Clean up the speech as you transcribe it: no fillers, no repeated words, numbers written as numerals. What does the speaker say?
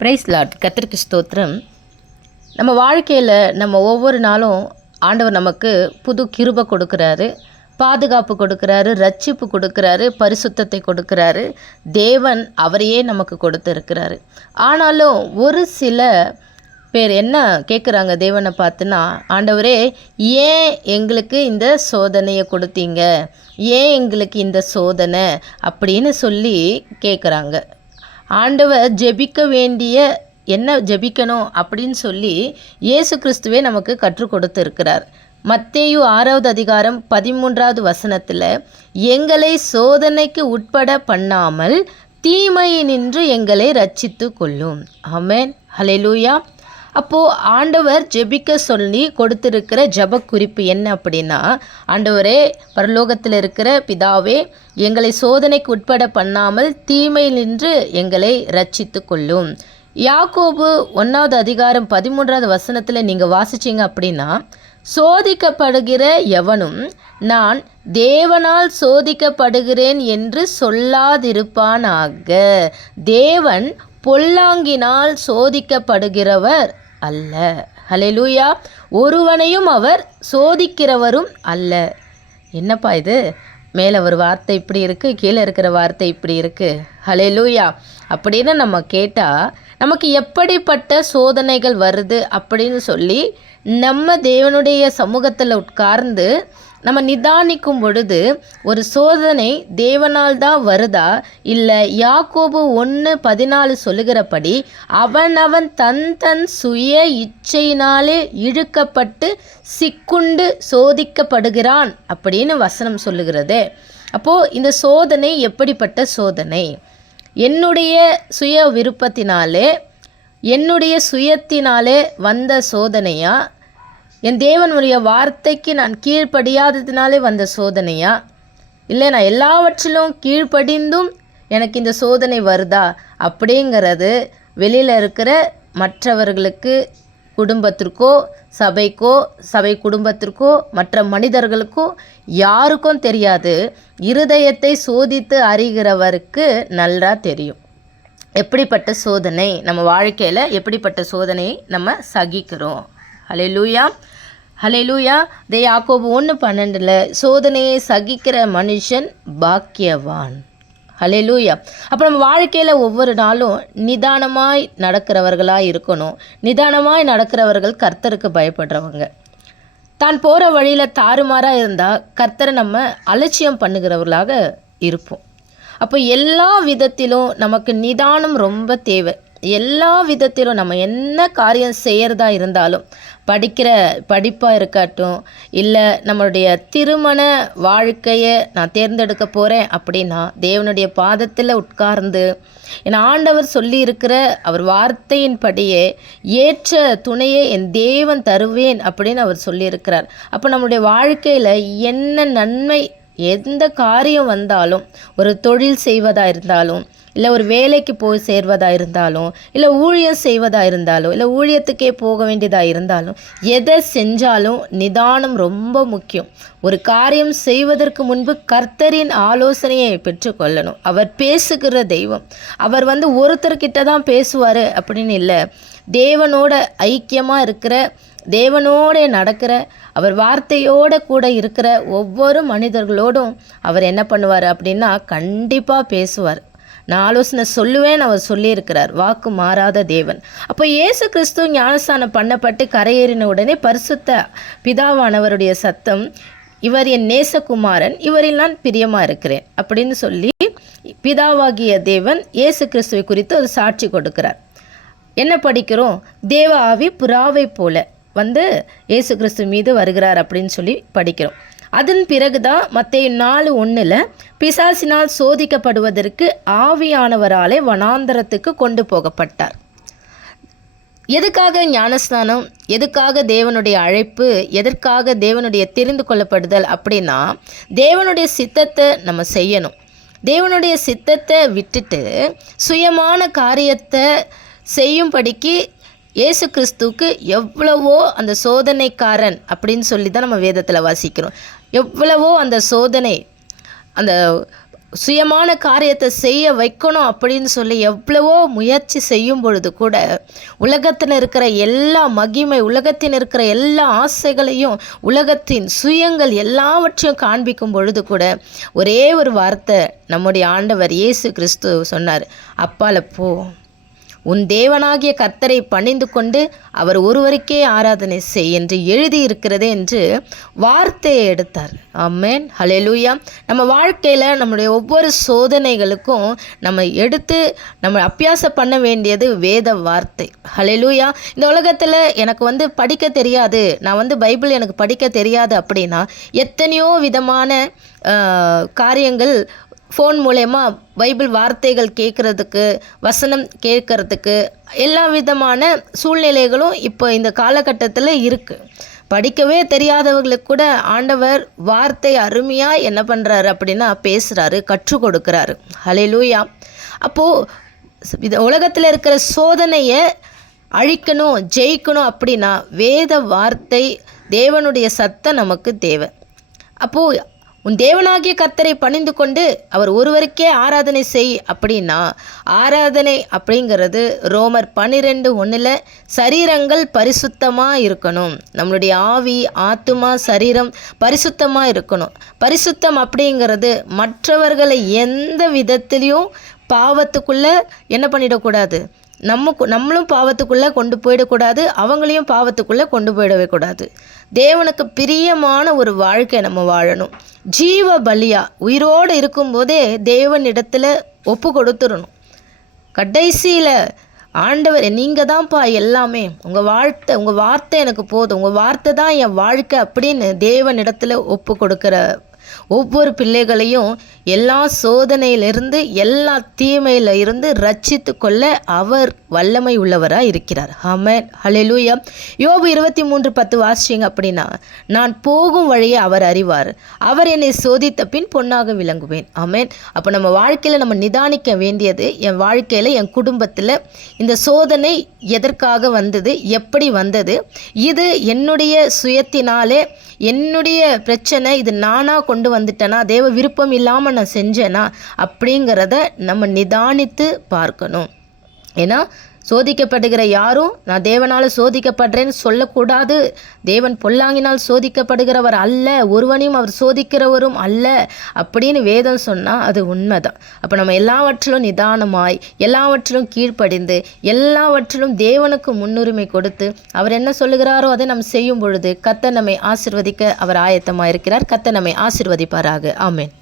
Price Lord. கர்த்தருக்கு ஸ்தோத்திரம். நம்ம வாழ்க்கையில் நம்ம ஒவ்வொரு நாளும் ஆண்டவர் நமக்கு புது கிருபை கொடுக்குறாரு, பாதுகாப்பு கொடுக்குறாரு, ரட்சிப்பு கொடுக்குறாரு, பரிசுத்தத்தை கொடுக்குறாரு. தேவன் அவரையே நமக்கு கொடுத்துருக்கிறாரு. ஆனாலும் ஒரு சில பேர் என்ன கேட்குறாங்க தேவனை பார்த்துன்னா, ஆண்டவரே ஏன் எங்களுக்கு இந்த சோதனையை கொடுத்தீங்க, ஏன் எங்களுக்கு இந்த சோதனை அப்படின்னு சொல்லி கேட்குறாங்க. ஆண்டவர் ஜெபிக்க வேண்டிய என்ன ஜெபிக்கணும் அப்படின்னு சொல்லி இயேசு கிறிஸ்துவே நமக்கு கற்றுக் கொடுத்துருக்கிறார். மத்தேயு 6வது அதிகாரம் 13வது வசனத்தில், எங்களை சோதனைக்கு உட்பட பண்ணாமல் தீமையினின்று எங்களை ரட்சித்து கொள்ளும். ஆமென், ஹல்லேலூயா. அப்போது ஆண்டவர் ஜெபிக்க சொல்லி கொடுத்துருக்கிற ஜெப குறிப்பு என்ன அப்படின்னா, ஆண்டவரே பரலோகத்தில் இருக்கிற பிதாவே, எங்களை சோதனைக்கு உட்பட பண்ணாமல் தீமையினின்று எங்களை ரட்சித்து கொள்ளும். யாக்கோபு 1வது அதிகாரம் 13வது வசனத்தில் நீங்கள் வாசிச்சிங்க அப்படின்னா, சோதிக்கப்படுகிற எவனும் நான் தேவனால் சோதிக்கப்படுகிறேன் என்று சொல்லாதிருப்பானாக. தேவன் பொல்லாங்கினால் சோதிக்கப்படுகிறவர் அல்ல. ஹல்லேலூயா. ஒருவனையும் அவர் சோதிக்கிறவரும் அல்ல. என்னப்பா இது, மேலே ஒரு வார்த்தை இப்படி இருக்குது, கீழே இருக்கிற வார்த்தை இப்படி இருக்குது. ஹல்லேலூயா. அப்படின்னு நம்ம கேட்டால் நமக்கு எப்படிப்பட்ட சோதனைகள் வருது அப்படின்னு சொல்லி நம்ம தேவனுடைய சமூகத்தில் உட்கார்ந்து நம்ம நிதானிக்கும் பொழுது, ஒரு சோதனை தேவனால் தான் வருதா, இல்லை யாக்கோபு 1:14 சொல்லுகிறபடி அவனவன் தன் தன் சுய இச்சையினாலே இழுக்கப்பட்டு சிக்குண்டு சோதிக்கப்படுகிறான் அப்படின்னு வசனம் சொல்லுகிறது. அப்போது இந்த சோதனை எப்படிப்பட்ட சோதனை? என்னுடைய சுய விருப்பத்தினாலே, என்னுடைய சுயத்தினாலே வந்த சோதனையா, என் தேவனுடைய வார்த்தைக்கு நான் கீழ்ப்படியாததினாலே வந்த சோதனையா, இல்லை நான் எல்லாவற்றிலும் கீழ்ப்படிந்தும் எனக்கு இந்த சோதனை வருதா அப்படிங்கிறது வெளியில் இருக்கிற மற்றவர்களுக்கு, குடும்பத்திற்கோ சபைக்கோ, சபை குடும்பத்திற்கோ, மற்ற மனிதர்களுக்கோ யாருக்கும் தெரியாது. இருதயத்தை சோதித்து அறிகிறவருக்கு நல்லா தெரியும் எப்படிப்பட்ட சோதனை நம்ம வாழ்க்கையில், எப்படிப்பட்ட சோதனையை நம்ம சகிக்கிறோம். ஹல்லேலூயா, ஹல்லேலூயா. யாக்கோபு 1:12 சோதனையை சகிக்கிற மனுஷன் பாக்கியவான். ஹல்லேலூயா. அப்போ நம்ம வாழ்க்கையில் ஒவ்வொரு நாளும் நிதானமாய் நடக்கிறவர்களாக இருக்கணும். நிதானமாய் நடக்கிறவர்கள் கர்த்தருக்கு பயப்படுறவங்க. தான் போகிற வழியில் தாறுமாறாக இருந்தால் கர்த்தரை நம்ம அலட்சியம் பண்ணுகிறவர்களாக இருப்போம். அப்போ எல்லா விதத்திலும் நமக்கு நிதானம் ரொம்ப தேவை. எல்லா விதத்திலும் நம்ம என்ன காரியம் செய்கிறதா இருந்தாலும், படிக்கிற படிப்பாக இருக்கட்டும், இல்லை நம்மளுடைய திருமண வாழ்க்கையை நான் தேர்ந்தெடுக்க போகிறேன் அப்படின்னா தேவனுடைய பாதத்தில் உட்கார்ந்து என் ஆண்டவர் சொல்லி இருக்கிற அவர் வார்த்தையின்படியே ஏற்ற துணையை என் தேவன் தருவேன் அப்படின்னு அவர் சொல்லியிருக்கிறார். அப்போ நம்மளுடைய வாழ்க்கையில் என்ன நன்மை, எந்த காரியம் வந்தாலும், ஒரு தொழில் செய்வதாக இருந்தாலும், இல்லை ஒரு வேலைக்கு போய் சேர்வதாக இருந்தாலும், இல்லை ஊழியம் செய்வதாக இருந்தாலும், இல்லை ஊழியத்துக்கே போக வேண்டியதாக இருந்தாலும், எதை செஞ்சாலும் நிதானம் ரொம்ப முக்கியம். ஒரு காரியம் செய்வதற்கு முன்பு கர்த்தரின் ஆலோசனையை பெற்றுக்கொள்ளணும். அவர் பேசுகிற தெய்வம். அவர் ஒருத்தர்கிட்ட தான் பேசுவார் அப்படின்னு இல்லை. தேவனோட ஐக்கியமாக இருக்கிற, தேவனோட நடக்கிற, அவர் வார்த்தையோடு கூட இருக்கிற ஒவ்வொரு மனிதர்களோடும் அவர் என்ன பண்ணுவார் அப்படின்னா கண்டிப்பாக பேசுவார். நான் ஆலோசனை சொல்லுவேன் அவர் சொல்லியிருக்கிறார். வாக்கு மாறாத தேவன். அப்போ இயேசு கிறிஸ்து ஞானஸ்தானம் பண்ணப்பட்டு கரையேறின உடனே பரிசுத்த பிதாவானவருடைய சத்தம், இவர் என் நேசகுமாரன், இவரில் நான் பிரியமாக இருக்கிறேன் அப்படின்னு சொல்லி பிதாவாகிய தேவன் இயேசு கிறிஸ்துவை குறித்து ஒரு சாட்சி கொடுக்கிறார். என்ன படிக்கிறோம்? தேவ ஆவி புறாவை போல இயேசு கிறிஸ்து மீது வருகிறார் அப்படின்னு சொல்லி படிக்கிறோம். அதன் பிறகுதான் மத்தேயு 4:1 பிசாசினால் சோதிக்கப்படுவதற்கு ஆவியானவராலே வனாந்தரத்துக்கு கொண்டு போகப்பட்டார். எதுக்காக ஞானஸ்நானம், எதுக்காக தேவனுடைய அழைப்பு, எதற்காக தேவனுடைய தெரிந்து கொள்ளப்படுதல் அப்படின்னா, தேவனுடைய சித்தத்தை நம்ம செய்யணும். தேவனுடைய சித்தத்தை விட்டுட்டு சுயமான காரியத்தை செய்யும்படிக்கு இயேசு கிறிஸ்துவுக்கு எவ்வளவோ அந்த சோதனைக்காரன் அப்படின்னு சொல்லி தான் நம்ம வேதத்தில் வாசிக்கிறோம். எவ்வளவோ அந்த சோதனை, அந்த சுயமான காரியத்தை செய்ய வைக்கணும் அப்படின்னு சொல்லி எவ்வளவோ முயற்சி செய்யும் பொழுது கூட உலகத்தில் இருக்கிற எல்லா மகிமை, உலகத்தில் இருக்கிற எல்லா ஆசைகளையும், உலகத்தின் சுயங்கள் எல்லாவற்றையும் காண்பிக்கும் பொழுது கூட ஒரே ஒரு வார்த்தை நம்முடைய ஆண்டவர் இயேசு கிறிஸ்து சொன்னார், அப்பால போ, உன் தேவனாகிய கர்த்தரை பணிந்து கொண்டு அவர் ஒருவருக்கே ஆராதனை செய் என்று எழுதியிருக்கிறதே என்று வார்த்தையை எடுத்தார். ஆமென், ஹல்லேலூயா. நம்ம வாழ்க்கையில் நம்முடைய ஒவ்வொரு சோதனைகளுக்கும் நம்ம எடுத்து நம்ம அபியாசம் பண்ண வேண்டியது வேத வார்த்தை. ஹல்லேலூயா. இந்த உலகத்தில் எனக்கு படிக்க தெரியாது, நான் பைபிள் எனக்கு படிக்க தெரியாது அப்படின்னா எத்தனையோ விதமான காரியங்கள் ஃபோன் மூலயமா பைபிள் வார்த்தைகள் கேட்குறதுக்கு, வசனம் கேட்குறதுக்கு எல்லா விதமான சூழ்நிலைகளும் இப்போ இந்த காலகட்டத்தில் இருக்குது. படிக்கவே தெரியாதவர்களுக்கு கூட ஆண்டவர் வார்த்தை அருமையாக என்ன பண்ணுறாரு அப்படின்னா பேசுகிறாரு, கற்றுக் கொடுக்குறாரு. ஹல்லேலூயா. அப்போது இந்த உலகத்தில் இருக்கிற சோதனையை அழிக்கணும், ஜெயிக்கணும் அப்படின்னா வேத வார்த்தை, தேவனுடைய சத்தம் நமக்கு தேவை. அப்போது உன் தேவனாகிய கர்த்தரை பணிந்து கொண்டு அவர் ஒருவருக்கே ஆராதனை செய் அப்படின்னா, ஆராதனை அப்படிங்கிறது ரோமர் 12:1 சரீரங்கள் பரிசுத்தமாக இருக்கணும். நம்மளுடைய ஆவி, ஆத்துமா, சரீரம் பரிசுத்தமாக இருக்கணும். பரிசுத்தம் அப்படிங்கிறது மற்றவர்களை எந்த விதத்திலையும் பாவத்துக்குள்ளே என்ன பண்ணிடக்கூடாது, நம்மளும் பாவத்துக்குள்ளே கொண்டு போயிடக்கூடாது, அவங்களையும் பாவத்துக்குள்ளே கொண்டு போயிடவே கூடாது. தேவனுக்கு பிரியமான ஒரு வாழ்க்கை நம்ம வாழணும். ஜீவ பலியா உயிரோடு இருக்கும்போதே தேவனிடத்தில் ஒப்பு கொடுத்துடணும். கடைசியில் ஆண்டவர் நீங்கள் தான்ப்பா எல்லாமே, உங்கள் வார்த்தை எனக்கு போதும், உங்கள் வார்த்தை தான் என் வாழ்க்கை அப்படின்னு தேவனிடத்தில் ஒப்பு கொடுக்குற ஒவ்வொரு பிள்ளைகளையும் எல்லா சோதனையிலிருந்து, எல்லா தீமையில இருந்து ரட்சித்து கொள்ள அவர் வல்லமை உள்ளவராக இருக்கிறார். ஆமென், ஹல்லேலூயா. யோபு 23:10 வாசிங்க அப்படின்னா, நான் போகும் வழியை அவர் அறிவார், அவர் என்னை சோதித்த பின் பொன்னாக விளங்குவேன். ஆமென். அப்போ நம்ம வாழ்க்கையில் நம்ம நிதானிக்க வேண்டியது, என் வாழ்க்கையில், என் குடும்பத்தில் இந்த சோதனை எதற்காக வந்தது, எப்படி வந்தது, இது என்னுடைய சுயத்தினாலே, என்னுடைய பிரச்சனை, இது நானாக கொண்டு வந்துட்டேனா, தேவ விருப்பம் இல்லாமல் நான் செஞ்சேனா அப்படிங்கிறத நம்ம நிதானித்து பார்க்கணும். ஏன்னா சோதிக்கப்படுகிற யாரும் நான் தேவனால் சோதிக்கப்படுறேன்னு சொல்லக்கூடாது. தேவன் பொல்லாங்கினால் சோதிக்கப்படுகிறவர் அல்ல, ஒருவனையும் அவர் சோதிக்கிறவரும் அல்ல அப்படின்னு வேதம் சொன்னால் அது உண்மைதான். அப்போ நம்ம எல்லாவற்றிலும் நிதானமாய், எல்லாவற்றிலும் கீழ்ப்படிந்து, எல்லாவற்றிலும் தேவனுக்கு முன்னுரிமை கொடுத்து அவர் என்ன சொல்லுகிறாரோ அதை நம்ம செய்யும் பொழுது கர்த்தர் நம்மை ஆசீர்வதிக்க அவர் ஆயத்தமாக இருக்கிறார். கர்த்தர் நம்மை ஆசீர்வதிப்பாராக. ஆமென்.